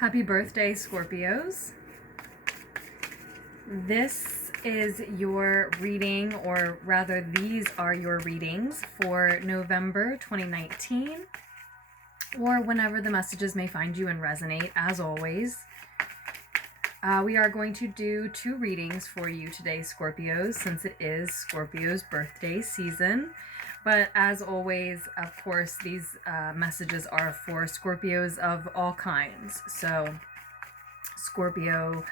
Happy birthday, Scorpios. This is your reading, or rather these are your readings for November 2019, or whenever the messages may find you and resonate, as always. We are going to do 2 readings for you today, Scorpios, since it is Scorpio's birthday season. But as always, of course, these messages are for Scorpios of all kinds. So Scorpio,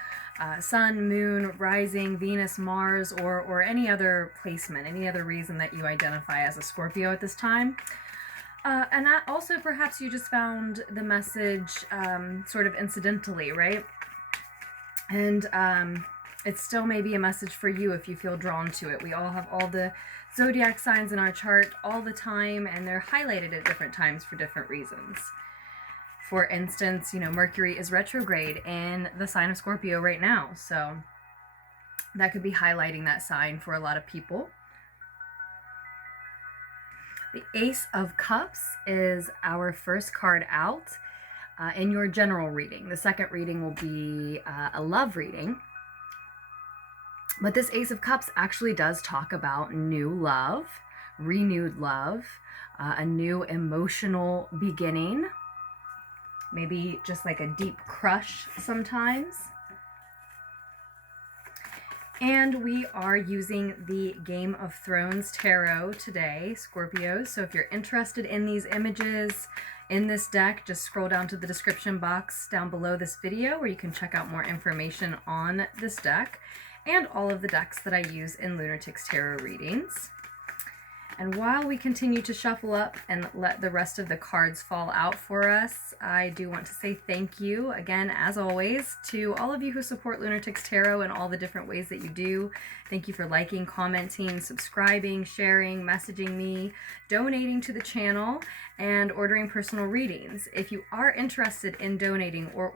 Sun, Moon, Rising, Venus, Mars, or any other placement, any other reason that you identify as a Scorpio at this time. And that also perhaps you just found the message sort of incidentally, right? And it still may be a message for you if you feel drawn to it. We all have all the zodiac signs in our chart all the time, and they're highlighted at different times for different reasons. For instance, you know, Mercury is retrograde in the sign of Scorpio right now, so that could be highlighting that sign for a lot of people. The Ace of Cups is our first card out in your general reading. The second reading will be a love reading. But this Ace of Cups actually does talk about new love, renewed love, a new emotional beginning, maybe just like a deep crush sometimes. And we are using the Game of Thrones Tarot today, Scorpios. So if you're interested in these images, in this deck, just scroll down to the description box down below this video where you can check out more information on this deck and all of the decks that I use in Lunartics Tarot readings. And while we continue to shuffle up and let the rest of the cards fall out for us, I do want to say thank you again, as always, to all of you who support Lunartics Tarot in all the different ways that you do. Thank you for liking, commenting, subscribing, sharing, messaging me, donating to the channel, and ordering personal readings. If you are interested in donating or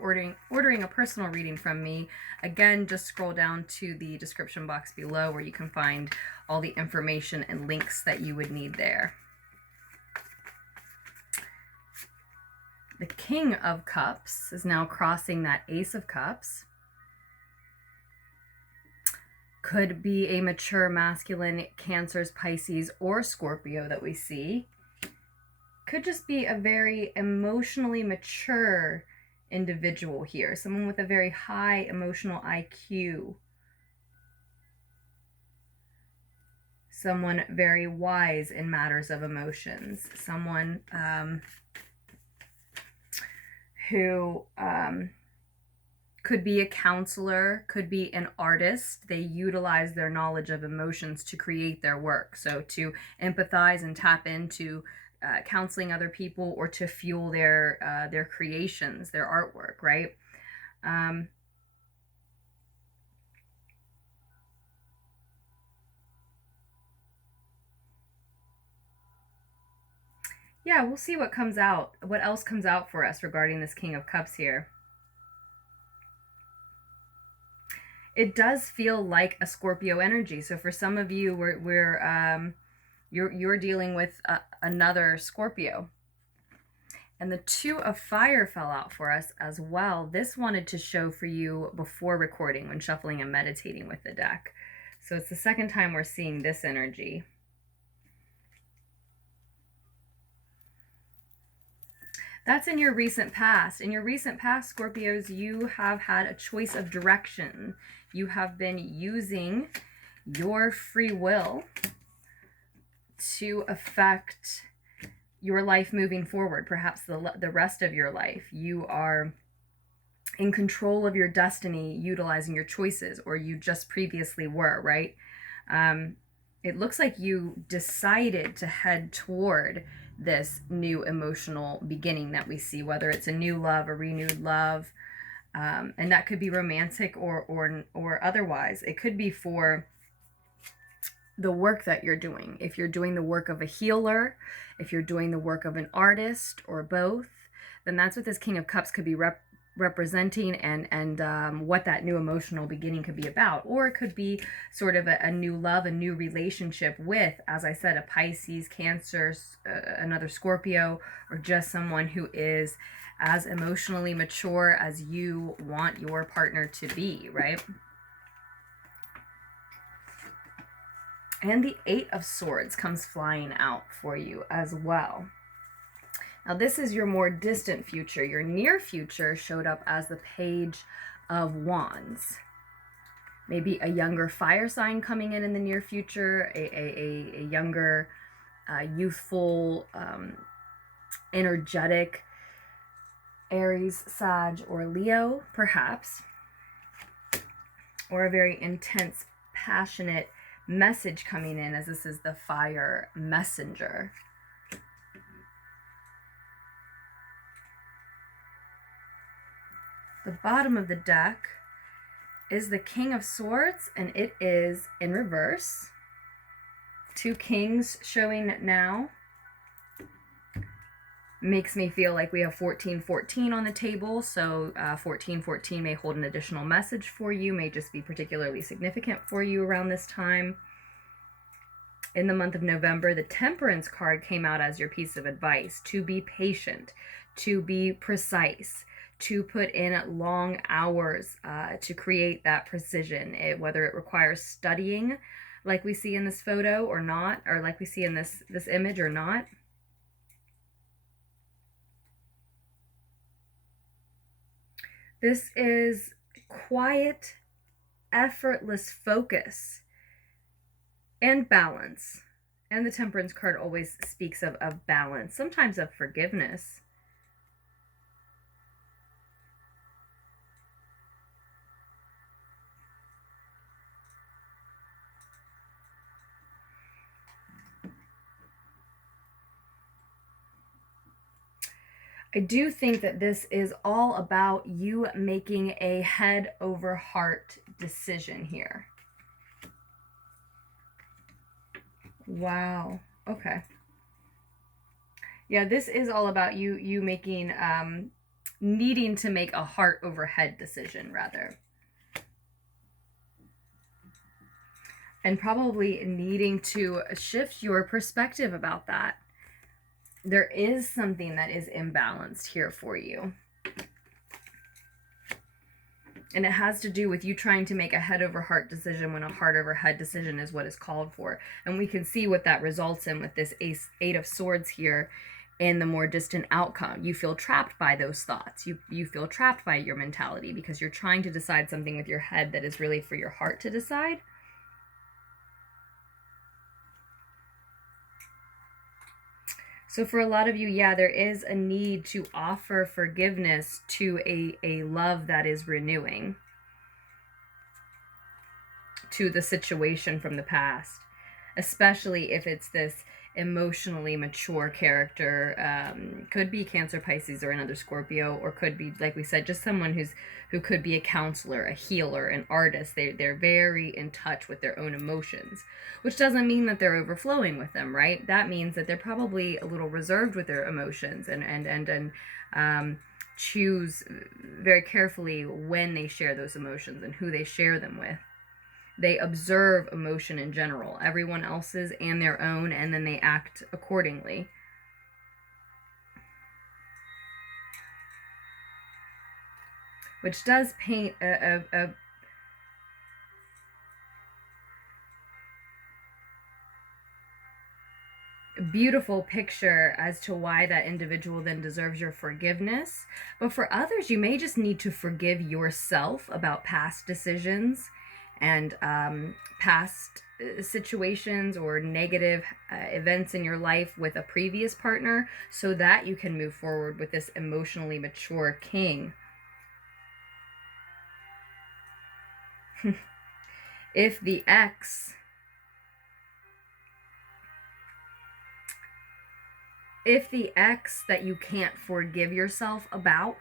ordering a personal reading from me, again, just scroll down to the description box below where you can find all the information and links that you would need there. The King of Cups is now crossing that Ace of Cups. Could be a mature masculine, Cancers, Pisces, or Scorpio that we see. Could just be a very emotionally mature individual here, someone with a very high emotional IQ. Someone very wise in matters of emotions. Someone who could be a counselor, could be an artist. They utilize their knowledge of emotions to create their work. So to empathize and tap into counseling other people, or to fuel their creations, their artwork, right? Yeah, we'll see what comes out, what else comes out for us regarding this King of Cups here. It does feel like a Scorpio energy. So for some of you, you're dealing with another Scorpio. And the Two of Fire fell out for us as well. This wanted to show for you before recording, when shuffling and meditating with the deck. So it's the second time we're seeing this energy. That's in your recent past. In your recent past, Scorpios, you have had a choice of direction. You have been using your free will to affect your life moving forward, perhaps the rest of your life. You are in control of your destiny, utilizing your choices, or you just previously were, right? It looks like you decided to head toward this new emotional beginning that we see, whether it's a new love, a renewed love, and that could be romantic or otherwise. It could be for the work that you're doing. If you're doing the work of a healer, if you're doing the work of an artist, or both, then that's what this King of Cups could be representing and what that new emotional beginning could be about. Or it could be sort of a new love, a new relationship with, as I said, a Pisces, Cancer, another Scorpio, or just someone who is as emotionally mature as you want your partner to be, right? And the Eight of Swords comes flying out for you as well. Now, this is your more distant future. Your near future showed up as the Page of Wands. Maybe a younger fire sign coming in the near future, a younger, youthful, energetic Aries, Sag, or Leo, perhaps. Or a very intense, passionate message coming in, as this is the fire messenger. The bottom of the deck is the King of Swords, and it is in reverse. Two kings showing now. Makes me feel like we have 1414 on the table, so 1414 may hold an additional message for you, may just be particularly significant for you around this time. In the month of November, the Temperance card came out as your piece of advice: to be patient, to be precise, to put in long hours to create that precision, whether it requires studying like we see in this photo or not, or like we see in this image or not. This is quiet, effortless focus and balance. And the Temperance card always speaks of balance, sometimes of forgiveness. I do think that this is all about you making a head over heart decision here. Wow. Okay. Yeah, this is all about you making, needing to make a heart over head decision, rather. And probably needing to shift your perspective about that. There is something that is imbalanced here for you. And it has to do with you trying to make a head over heart decision when a heart over head decision is what is called for. And we can see what that results in with this Eight of Swords here in the more distant outcome. You feel trapped by those thoughts. You feel trapped by your mentality because you're trying to decide something with your head that is really for your heart to decide. So for a lot of you, yeah, there is a need to offer forgiveness to a love that is renewing, to the situation from the past, especially if it's this emotionally mature character. Could be Cancer, Pisces, or another Scorpio, or could be, like we said, just someone who could be a counselor, a healer, an artist. They're very in touch with their own emotions, which doesn't mean that they're overflowing with them, right? That means that they're probably a little reserved with their emotions and choose very carefully when they share those emotions and who they share them with. They observe emotion in general, everyone else's and their own, and then they act accordingly. Which does paint a beautiful picture as to why that individual then deserves your forgiveness. But for others, you may just need to forgive yourself about past decisions and past situations or negative events in your life with a previous partner, so that you can move forward with this emotionally mature king. If the ex that you can't forgive yourself about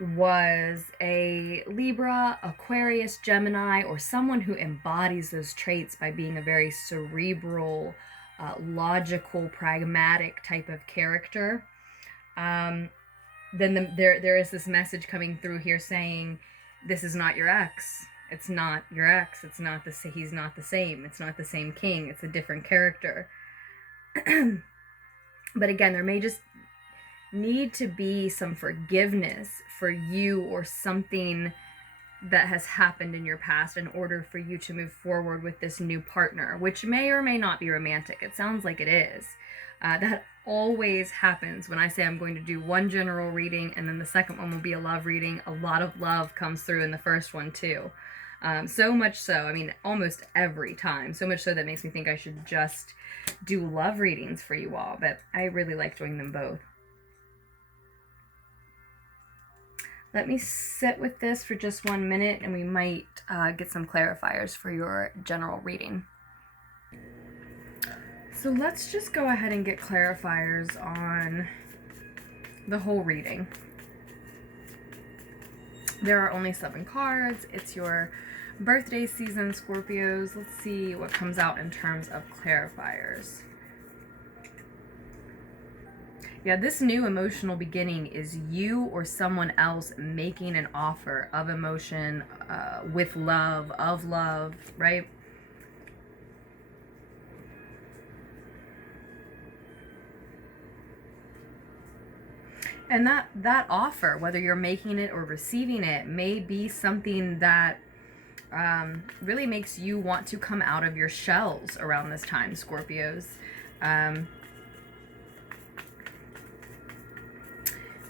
was a Libra, Aquarius, Gemini, or someone who embodies those traits by being a very cerebral, logical, pragmatic type of character, then there is this message coming through here saying, this is not your ex. It's not your ex. It's not he's not the same. It's not the same king. It's a different character. But again, there may just need to be some forgiveness for you or something that has happened in your past in order for you to move forward with this new partner, which may or may not be romantic. It sounds like it is. That always happens when I say I'm going to do one general reading and then the second one will be a love reading. A lot of love comes through in the first one too. So much so, I mean, almost every time. So much so that makes me think I should just do love readings for you all. But I really like doing them both. Let me sit with this for just 1 minute and we might get some clarifiers for your general reading. So let's just go ahead and get clarifiers on the whole reading. There are only 7 cards. It's your birthday season, Scorpios. Let's see what comes out in terms of clarifiers. Yeah, this new emotional beginning is you or someone else making an offer of emotion, with love, of love, right? And that offer, whether you're making it or receiving it, may be something that really makes you want to come out of your shells around this time, Scorpios.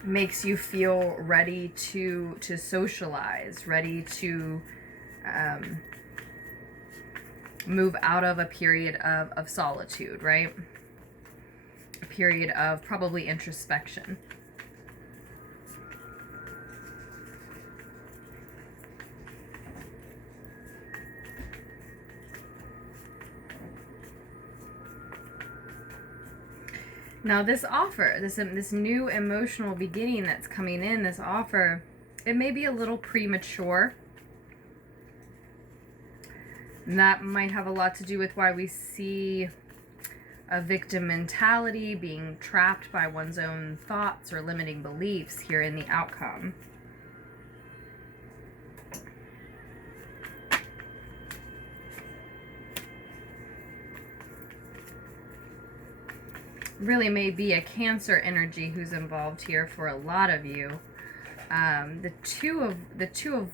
Makes you feel ready to socialize, ready to move out of a period of solitude, right? A period of probably introspection. Now this offer, this new emotional beginning that's coming in, this offer, it may be a little premature. And that might have a lot to do with why we see a victim mentality, being trapped by one's own thoughts or limiting beliefs here in the outcome. Really may be a Cancer energy who's involved here for a lot of you. The two of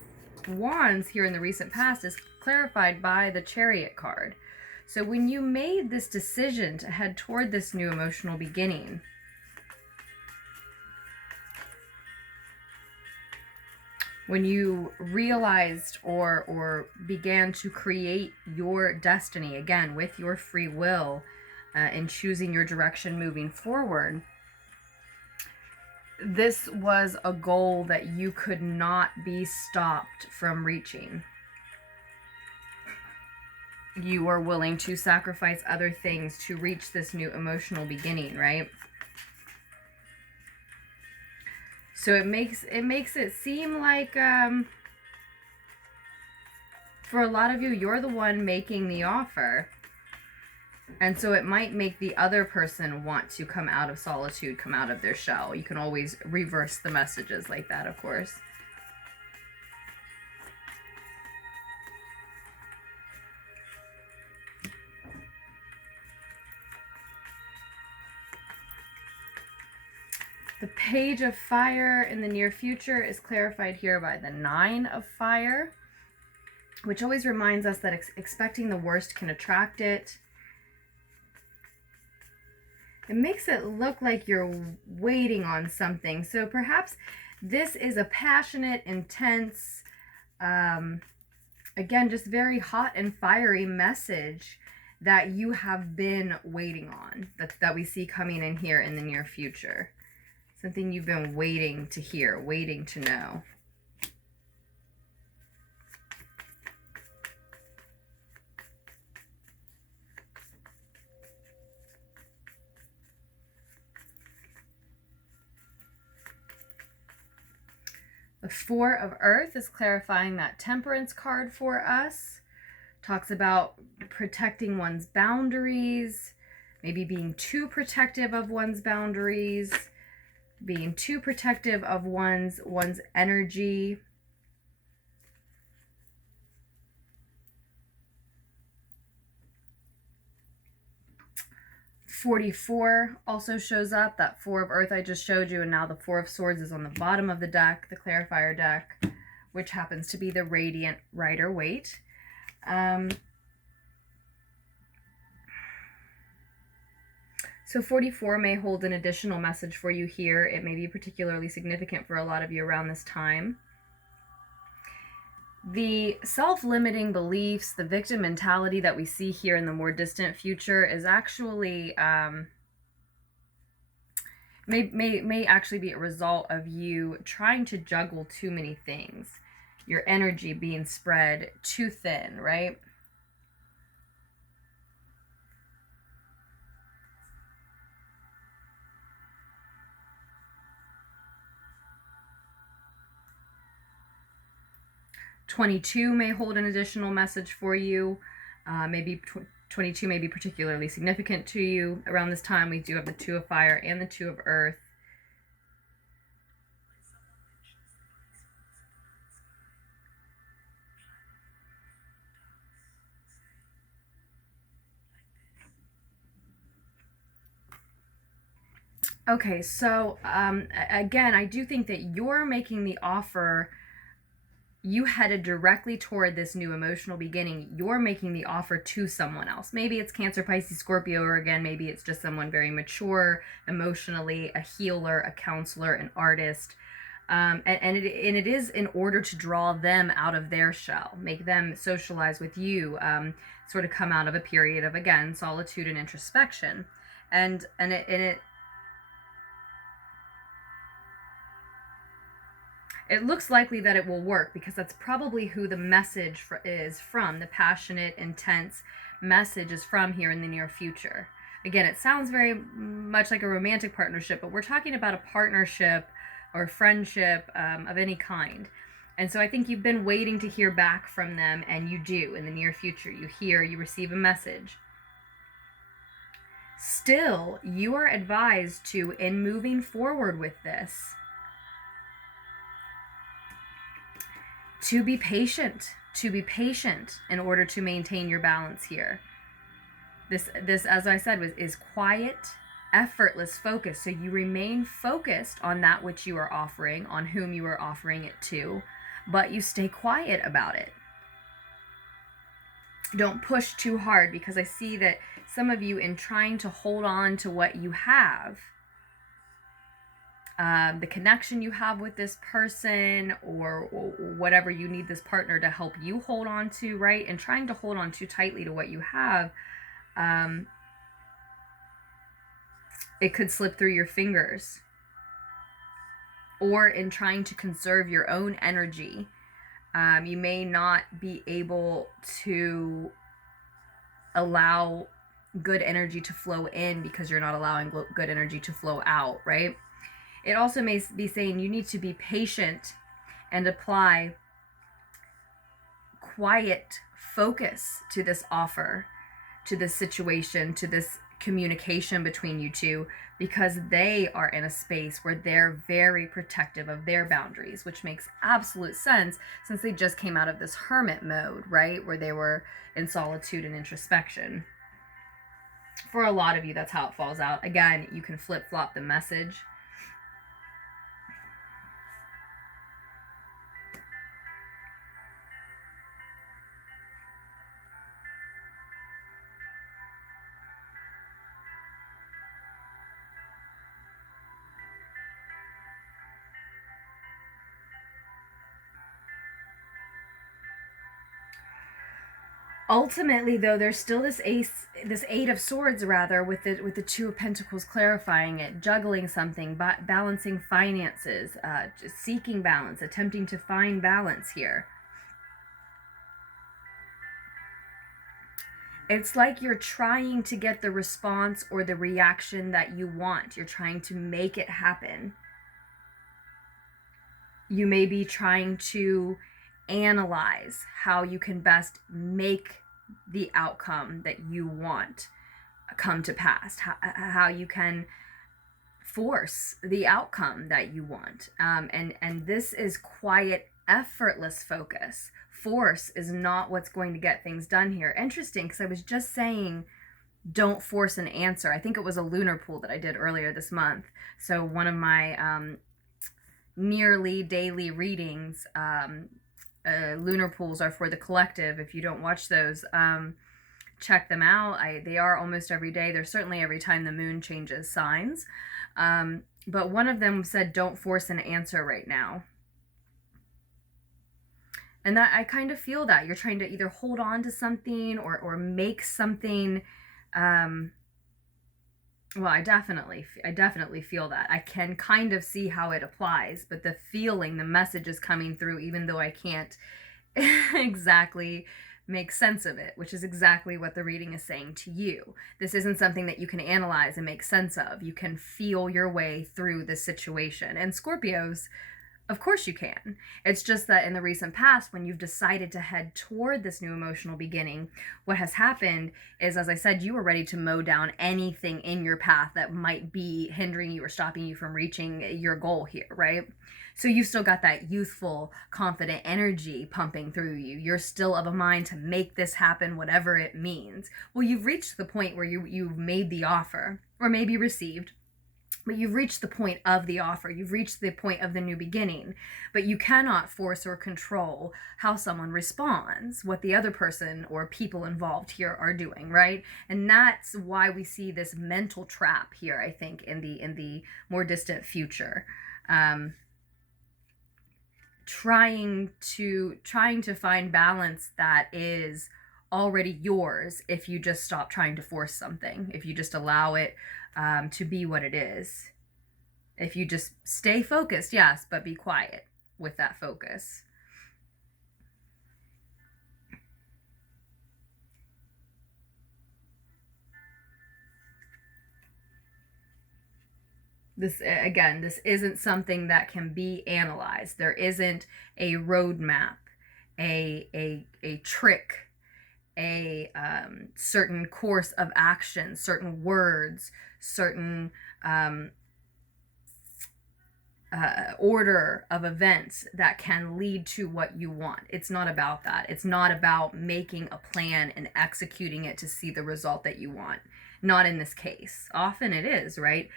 Wands here in the recent past is clarified by the Chariot card. So when you made this decision to head toward this new emotional beginning, when you realized or began to create your destiny, again, with your free will, and choosing your direction moving forward, this was a goal that you could not be stopped from reaching. You are willing to sacrifice other things to reach this new emotional beginning, right? So it makes it seem like for a lot of you, you're the one making the offer. And so it might make the other person want to come out of solitude, come out of their shell. You can always reverse the messages like that, of course. The Page of Fire in the near future is clarified here by the 9 of Fire, which always reminds us that expecting the worst can attract it. It makes it look like you're waiting on something. So perhaps this is a passionate, intense, again, just very hot and fiery message that you have been waiting on, that we see coming in here in the near future. Something you've been waiting to hear, waiting to know. The 4 of Earth is clarifying that Temperance card for us. Talks about protecting one's boundaries, maybe being too protective of one's boundaries, being too protective of one's energy. $44 also shows up, that Four of Earth I just showed you, and now the Four of Swords is on the bottom of the deck, the Clarifier deck, which happens to be the Radiant Rider-Waite. So 44 may hold an additional message for you here. It may be particularly significant for a lot of you around this time. The self-limiting beliefs, the victim mentality that we see here in the more distant future is actually, may actually be a result of you trying to juggle too many things. Your energy being spread too thin, right? $22 may hold an additional message for you. Maybe 22 may be particularly significant to you. Around this time, we do have the Two of Fire and the Two of Earth. Okay, so again, I do think that you're making the offer. You headed directly toward this new emotional beginning. You're making the offer to someone else. Maybe it's Cancer, Pisces, Scorpio, or again, maybe it's just someone very mature emotionally, a healer, a counselor, an artist. And it is in order to draw them out of their shell, make them socialize with you, sort of come out of a period of, again, solitude and introspection. And it looks likely that it will work because that's probably who the message is from. The passionate, intense message is from here in the near future. Again, it sounds very much like a romantic partnership, but we're talking about a partnership or friendship of any kind. And so I think you've been waiting to hear back from them, and you do in the near future. You receive a message. Still, you are advised to, in moving forward with this, to be patient in order to maintain your balance here. This, as I said, is quiet, effortless focus. So you remain focused on that which you are offering, on whom you are offering it to, but you stay quiet about it. Don't push too hard, because I see that some of you, in trying to hold on to what you have, the connection you have with this person, or whatever you need this partner to help you hold on to, right? And trying to hold on too tightly to what you have, it could slip through your fingers. Or in trying to conserve your own energy, you may not be able to allow good energy to flow in because you're not allowing good energy to flow out, right? It also may be saying you need to be patient and apply quiet focus to this offer, to this situation, to this communication between you two, because they are in a space where they're very protective of their boundaries, which makes absolute sense since they just came out of this hermit mode, right? Where they were in solitude and introspection. For a lot of you, that's how it falls out. Again, you can flip-flop the message. Ultimately, though, there's still this Eight of Swords, rather, with the Two of Pentacles clarifying it, juggling something, balancing finances, just seeking balance, attempting to find balance here. It's like you're trying to get the response or the reaction that you want. You're trying to make it happen. You may be trying to analyze how you can best make the outcome that you want come to pass, how you can force the outcome that you want. And this is quiet, effortless focus. Force is not what's going to get things done here. Interesting, because I was just saying, don't force an answer. I think it was a lunar pool that I did earlier this month. So one of my nearly daily readings, lunar pools are for the collective. If you don't watch those, check them out. They are almost every day. They're certainly every time the moon changes signs. But one of them said, don't force an answer right now. And that, I kind of feel that you're trying to either hold on to something or make something. Well, I definitely feel that. I can kind of see how it applies, but the feeling, the message is coming through, even though I can't exactly make sense of it, which is exactly what the reading is saying to you. This isn't something that you can analyze and make sense of. You can feel your way through the situation. And Scorpios, of course you can. It's just that in the recent past, when you've decided to head toward this new emotional beginning, what has happened is, as I said, you were ready to mow down anything in your path that might be hindering you or stopping you from reaching your goal here, right? So you've still got that youthful, confident energy pumping through you. You're still of a mind to make this happen, whatever it means. Well, you've reached the point where you've made the offer, or maybe received, but you've reached the point of the offer. You've reached the point of the new beginning, but you cannot force or control how someone responds, what the other person or people involved here are doing, right? And that's why we see this mental trap here, I think, in the more distant future. Trying to find balance that is already yours if you just stop trying to force something, if you just allow it to be what it is. If you just stay focused, yes, but be quiet with that focus. This, again, this isn't something that can be analyzed. There isn't a roadmap, a trick, a certain course of action, certain words, certain order of events that can lead to what you want. It's not about that. It's not about making a plan and executing it to see the result that you want. Not in this case. Often it is, right?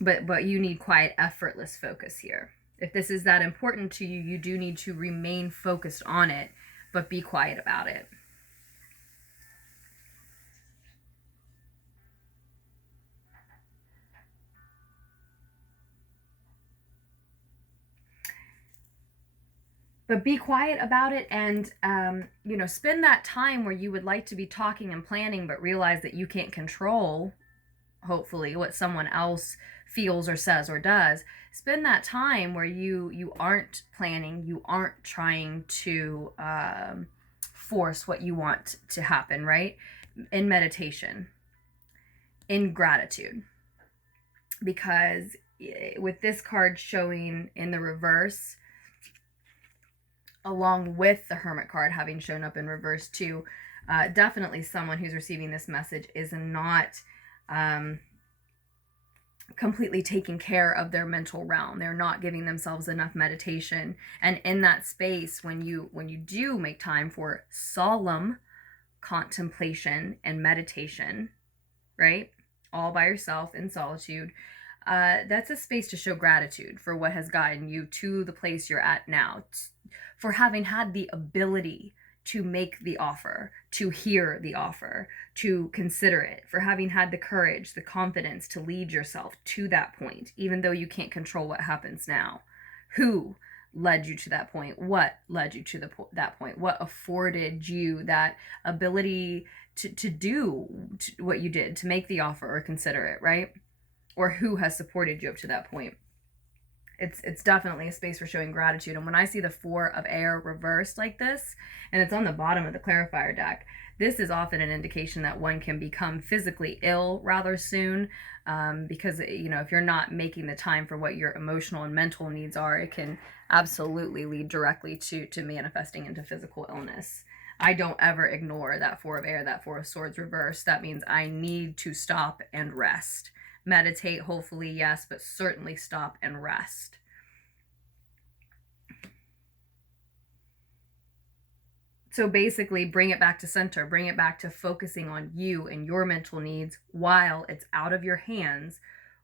But you need quiet, effortless focus here. If this is that important to you, you do need to remain focused on it, but be quiet about it. But be quiet about it, and spend that time where you would like to be talking and planning, but realize that you can't control, hopefully, what someone else feels or says or does. Spend that time where you aren't planning, you aren't trying to force what you want to happen, right? In meditation, in gratitude. Because with this card showing in the reverse, along with the Hermit card having shown up in reverse too, definitely someone who's receiving this message is not completely taking care of their mental realm. They're not giving themselves enough meditation. And in that space, when you do make time for solemn contemplation and meditation, right? All by yourself in solitude, that's a space to show gratitude for what has gotten you to the place you're at now, for having had the ability to make the offer, to hear the offer, to consider it, for having had the courage, the confidence to lead yourself to that point, even though you can't control what happens now. Who led you to that point? What led you to that point? What afforded you that ability to do what you did, to make the offer or consider it, right? Or who has supported you up to that point? It's definitely a space for showing gratitude. And when I see the 4 of air reversed like this, and it's on the bottom of the clarifier deck, this is often an indication that one can become physically ill rather soon, because if you're not making the time for what your emotional and mental needs are, it can absolutely lead directly to manifesting into physical illness. I don't ever ignore that Four of Air, that Four of Swords reverse. That means I need to stop and rest. Meditate, hopefully, yes, but certainly stop and rest. So basically, bring it back to center, bring it back to focusing on you and your mental needs while it's out of your hands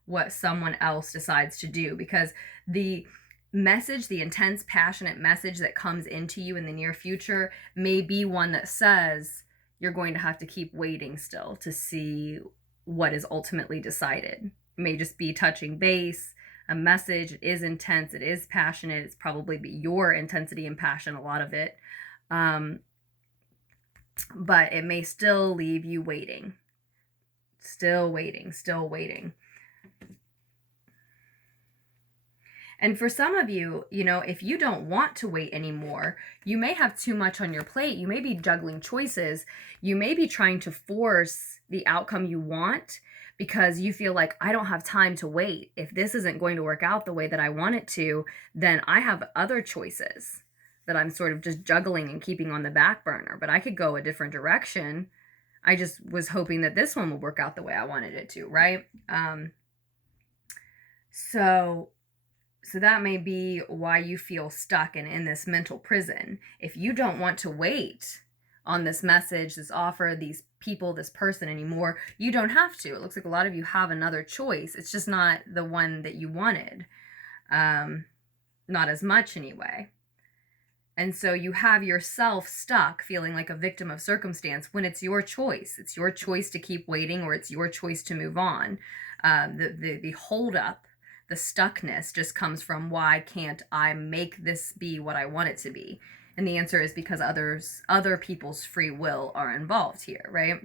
what someone else decides to do. Because the message, the intense, passionate message that comes into you in the near future may be one that says you're going to have to keep waiting still to see what is ultimately decided. It may just be touching base, a message. It is intense, it is passionate, it's probably your intensity and passion, a lot of it. But it may still leave you waiting. Still waiting, still waiting. And for some of you, you know, if you don't want to wait anymore, you may have too much on your plate. You may be juggling choices. You may be trying to force the outcome you want because you feel like, I don't have time to wait. If this isn't going to work out the way that I want it to, then I have other choices that I'm sort of just juggling and keeping on the back burner. But I could go a different direction. I just was hoping that this one would work out the way I wanted it to, right? So that may be why you feel stuck and in this mental prison. If you don't want to wait on this message, this offer, these people, this person anymore, you don't have to. It looks like a lot of you have another choice. It's just not the one that you wanted. Not as much anyway. And so you have yourself stuck feeling like a victim of circumstance when it's your choice. It's your choice to keep waiting, or it's your choice to move on. The hold up, the stuckness just comes from, why can't I make this be what I want it to be? And the answer is because other people's free will are involved here, right?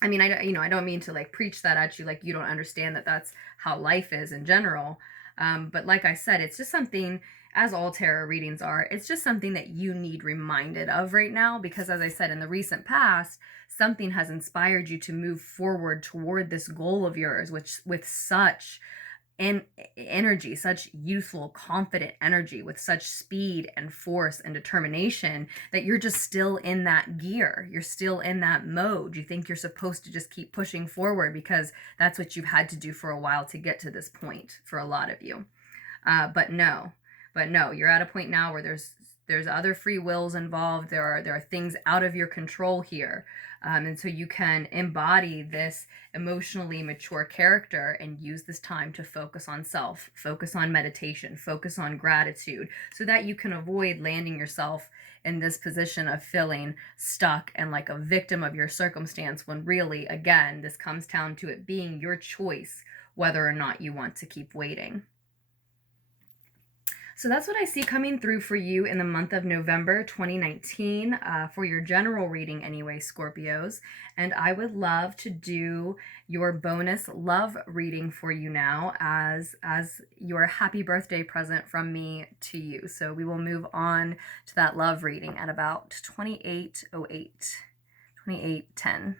I mean, I don't mean to like preach that at you, like you don't understand that that's how life is in general. But like I said, it's just something, as all tarot readings are, it's just something that you need reminded of right now, because as I said, in the recent past, something has inspired you to move forward toward this goal of yours, which with such energy, such youthful, confident energy, with such speed and force and determination, that you're just still in that gear. You're still in that mode. You think you're supposed to just keep pushing forward because that's what you've had to do for a while to get to this point for a lot of you. But no, you're at a point now where there's other free wills involved. There are things out of your control here. And so you can embody this emotionally mature character and use this time to focus on self, focus on meditation, focus on gratitude, so that you can avoid landing yourself in this position of feeling stuck and like a victim of your circumstance, when really, again, this comes down to it being your choice whether or not you want to keep waiting. So that's what I see coming through for you in the month of November 2019, for your general reading anyway, Scorpios. And I would love to do your bonus love reading for you now as your happy birthday present from me to you. So we will move on to that love reading at about 28:08, 28:10.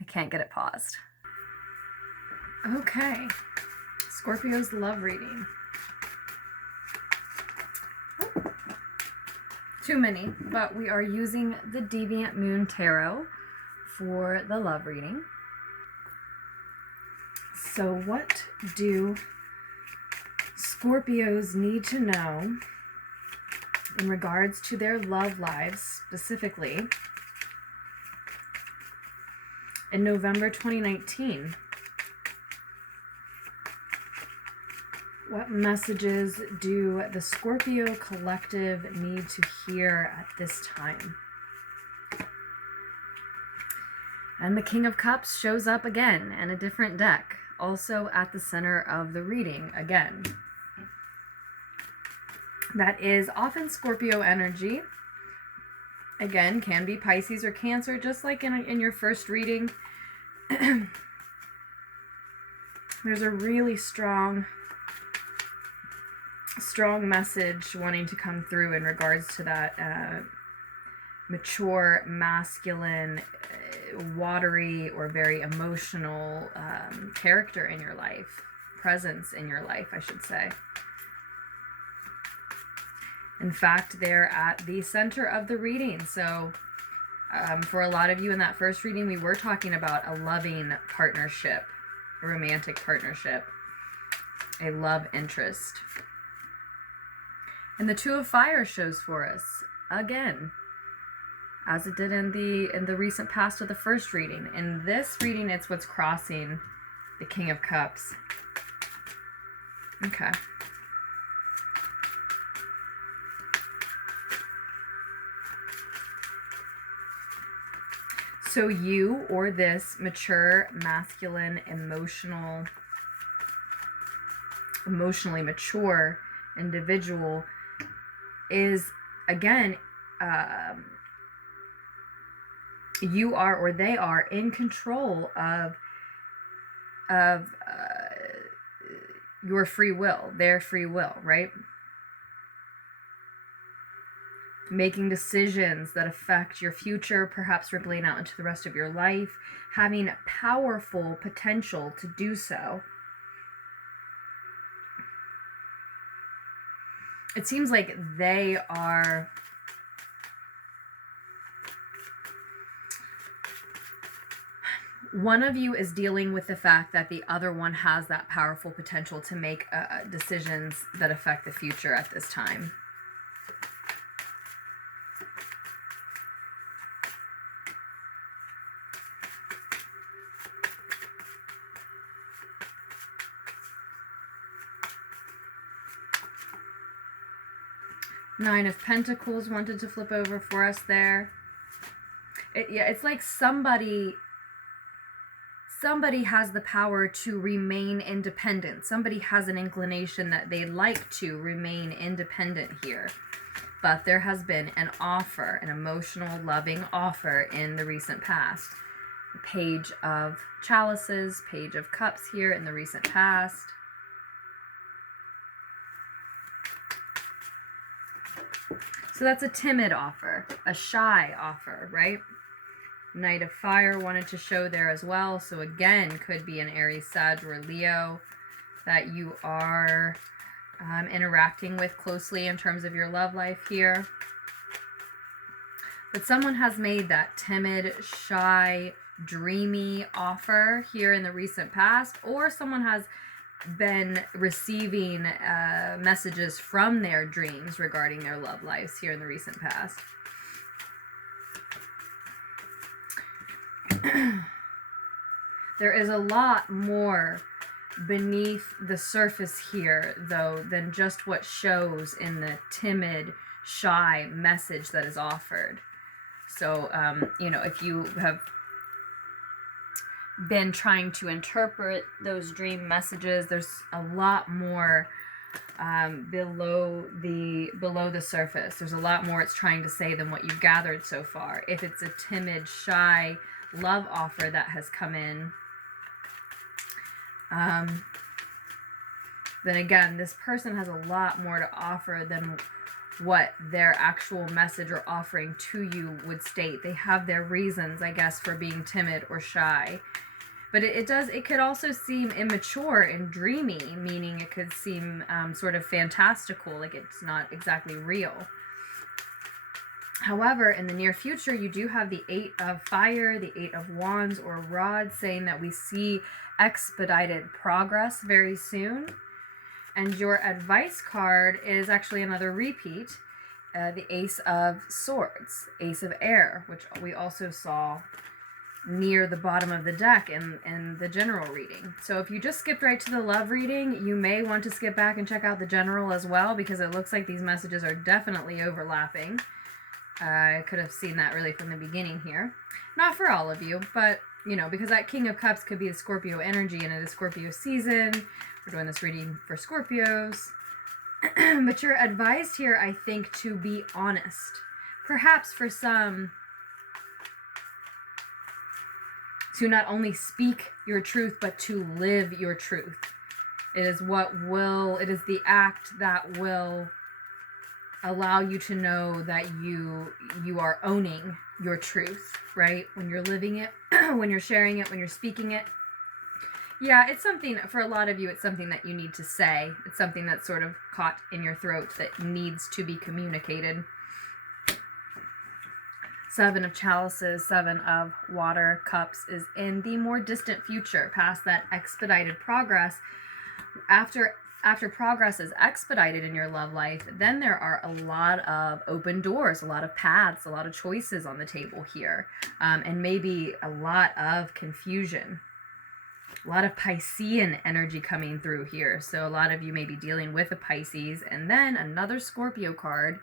I can't get it paused. Okay, Scorpio's love reading. Too many, but we are using the Deviant Moon Tarot for the love reading. So what do Scorpios need to know in regards to their love lives, specifically in November 2019? What messages do the Scorpio collective need to hear at this time? And the King of Cups shows up again in a different deck, also at the center of the reading again. That is often Scorpio energy. Again, can be Pisces or Cancer, just like in your first reading. There's a really strong message wanting to come through in regards to that mature, masculine, watery, or very emotional character in your life, presence in your life, I should say. In fact, they're at the center of the reading. So for a lot of you in that first reading, we were talking about a loving partnership, a romantic partnership, a love interest. And the Two of Fire shows for us again, as it did in the recent past of the first reading. In this reading, it's what's crossing the King of Cups. Okay. So you, or this mature, masculine, emotionally mature individual is, again, you are, or they are, in control of your free will, their free will, right? Making decisions that affect your future, perhaps rippling out into the rest of your life, having powerful potential to do so. It seems like they are one of you is dealing with the fact that the other one has that powerful potential to make decisions that affect the future at this time. Nine of Pentacles wanted to flip over for us there. It's like somebody has the power to remain independent. Somebody has an inclination that they'd like to remain independent here. But there has been an offer, an emotional, loving offer in the recent past. Page of Chalices, Page of Cups here in the recent past. So that's a timid offer, a shy offer, right? Knight of Fire wanted to show there as well. So again, could be an Aries, Sag, or Leo that you are interacting with closely in terms of your love life here. But someone has made that timid, shy, dreamy offer here in the recent past, or someone has been receiving messages from their dreams regarding their love lives here in the recent past. There is a lot more beneath the surface here, though, than just what shows in the timid, shy message that is offered. So, if you have been trying to interpret those dream messages, there's a lot more below the surface. There's a lot more it's trying to say than what you've gathered so far. If it's a timid, shy love offer that has come in, then again, this person has a lot more to offer than what their actual message or offering to you would state. They have their reasons, I guess, for being timid or shy. But it could also seem immature and dreamy, meaning it could seem sort of fantastical, like it's not exactly real. However, in the near future, you do have the Eight of Fire, the Eight of Wands or Rods, saying that we see expedited progress very soon. And your advice card is actually another repeat, the Ace of Swords, Ace of Air, which we also saw near the bottom of the deck in the general reading. So if you just skipped right to the love reading, you may want to skip back and check out the general as well, because it looks like these messages are definitely overlapping. I could have seen that really from the beginning here. Not for all of you, but, because that King of Cups could be the Scorpio energy, and it is Scorpio season. We're doing this reading for Scorpios. But you're advised here, I think, to be honest. Perhaps for some, to not only speak your truth, but to live your truth. It is the act that will allow you to know that you are owning your truth, right? When you're living it, when you're sharing it, when you're speaking it. Yeah, it's something, for a lot of you, it's something that you need to say. It's something that's sort of caught in your throat that needs to be communicated. Seven of Chalices, Seven of Water Cups is in the more distant future, past that expedited progress. After progress is expedited in your love life, then there are a lot of open doors, a lot of paths, a lot of choices on the table here, and maybe a lot of confusion. A lot of Piscean energy coming through here. So a lot of you may be dealing with a Pisces. And then another Scorpio card,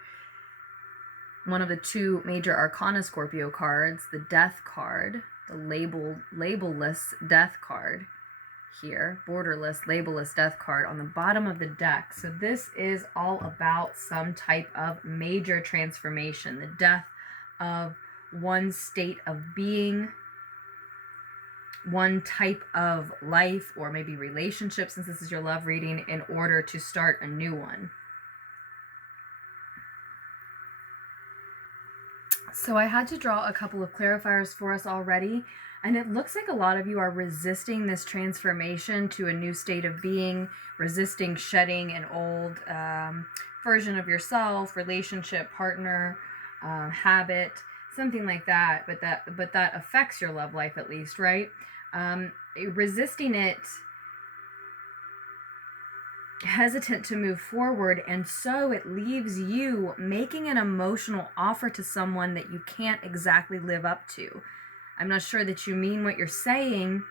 one of the two major arcana Scorpio cards, the Death card, the labelless Death card here, borderless, labelless Death card on the bottom of the deck. So this is all about some type of major transformation, the death of one state of being, one type of life, or maybe relationship, since this is your love reading, in order to start a new one. So I had to draw a couple of clarifiers for us already, and it looks like a lot of you are resisting this transformation to a new state of being, resisting shedding an old version of yourself, relationship, partner, habit, something like that. But that affects your love life, at least, right? Resisting it, hesitant to move forward, and so it leaves you making an emotional offer to someone that you can't exactly live up to. I'm not sure that you mean what you're saying.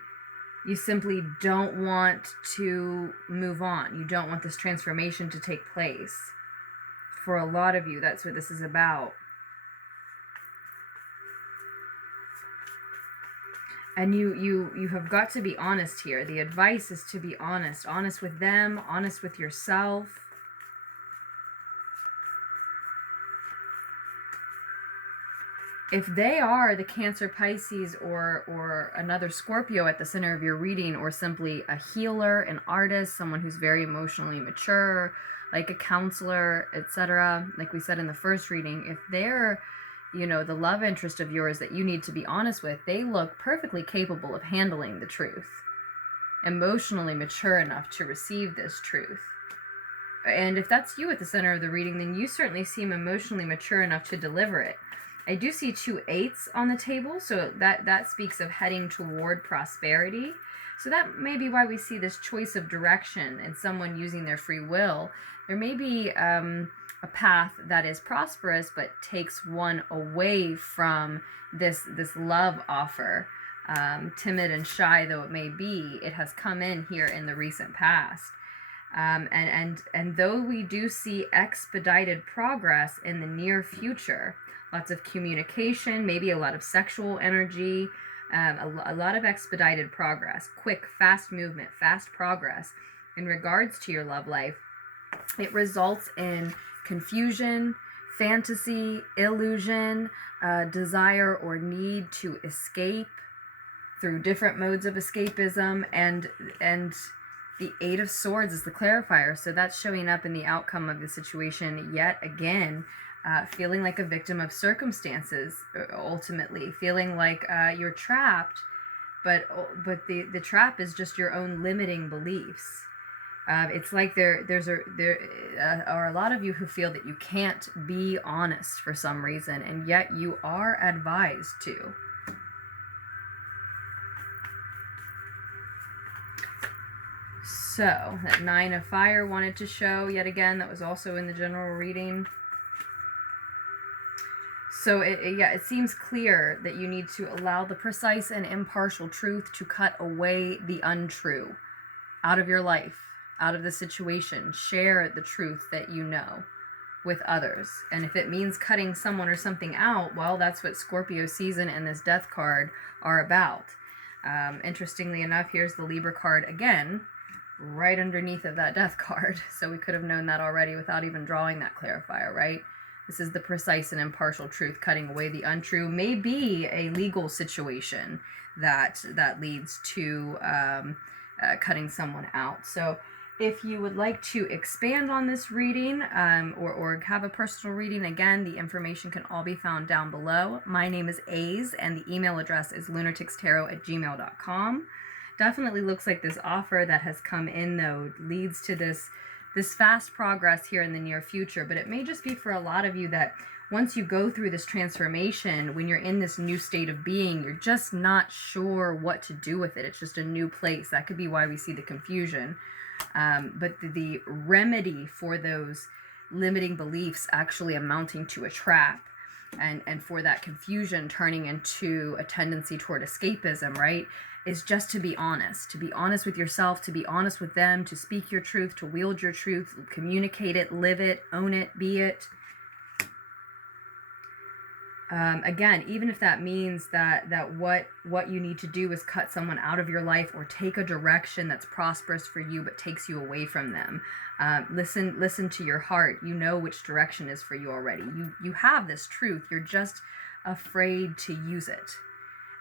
You simply don't want to move on. You don't want this transformation to take place. For a lot of you, that's what this is about. And you have got to be honest here. The advice is to be honest. Honest with them, honest with yourself. If they are the Cancer, Pisces, or another Scorpio at the center of your reading, or simply a healer, an artist, someone who's very emotionally mature, like a counselor, etc., like we said in the first reading, if they're, you know, the love interest of yours that you need to be honest with, they look perfectly capable of handling the truth, emotionally mature enough to receive this truth. And if that's you at the center of the reading, then you certainly seem emotionally mature enough to deliver it. I do see 2 8s on the table, so that speaks of heading toward prosperity. So that may be why we see this choice of direction and someone using their free will. There may be a path that is prosperous, but takes one away from this love offer. Timid and shy though it may be, it has come in here in the recent past. And though we do see expedited progress in the near future, lots of communication, maybe a lot of sexual energy, a lot of expedited progress, quick, fast movement, fast progress in regards to your love life, it results in confusion, fantasy, illusion, desire or need to escape through different modes of escapism, and the 8 of Swords is the clarifier, so that's showing up in the outcome of the situation yet again. Feeling like a victim of circumstances, ultimately feeling like you're trapped, but the trap is just your own limiting beliefs. It's like there are a lot of you who feel that you can't be honest for some reason, and yet you are advised to. So that 9 of Fire wanted to show yet again. That was also in the general reading. So it seems clear that you need to allow the precise and impartial truth to cut away the untrue out of your life, out of the situation. Share the truth that you know with others. And if it means cutting someone or something out, well, that's what Scorpio season and this Death card are about. Interestingly enough, here's the Libra card again, right underneath of that Death card. So we could have known that already without even drawing that clarifier, right? This is the precise and impartial truth, cutting away the untrue. May be a legal situation that leads to cutting someone out. So if you would like to expand on this reading or have a personal reading, again, the information can all be found down below. My name is Aze, and the email address is lunartickstarot@gmail.com. Definitely looks like this offer that has come in, though, leads to this fast progress here in the near future. But it may just be for a lot of you that once you go through this transformation, when you're in this new state of being, you're just not sure what to do with it. It's just a new place. That could be why we see the confusion. But the remedy for those limiting beliefs actually amounting to a trap, and for that confusion turning into a tendency toward escapism, right, is just to be honest with yourself, to be honest with them, to speak your truth, to wield your truth, communicate it, live it, own it, be it. Again, even if that means that what you need to do is cut someone out of your life or take a direction that's prosperous for you but takes you away from them. Listen to your heart. You know which direction is for you already. You have this truth. You're just afraid to use it.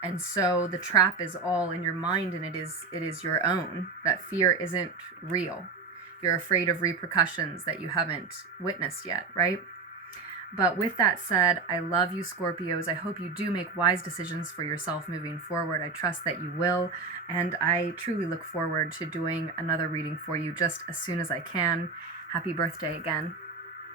And so the trap is all in your mind, and it is your own. That fear isn't real. You're afraid of repercussions that you haven't witnessed yet, right? But with that said, I love you, Scorpios. I hope you do make wise decisions for yourself moving forward. I trust that you will, and I truly look forward to doing another reading for you just as soon as I can. Happy birthday again.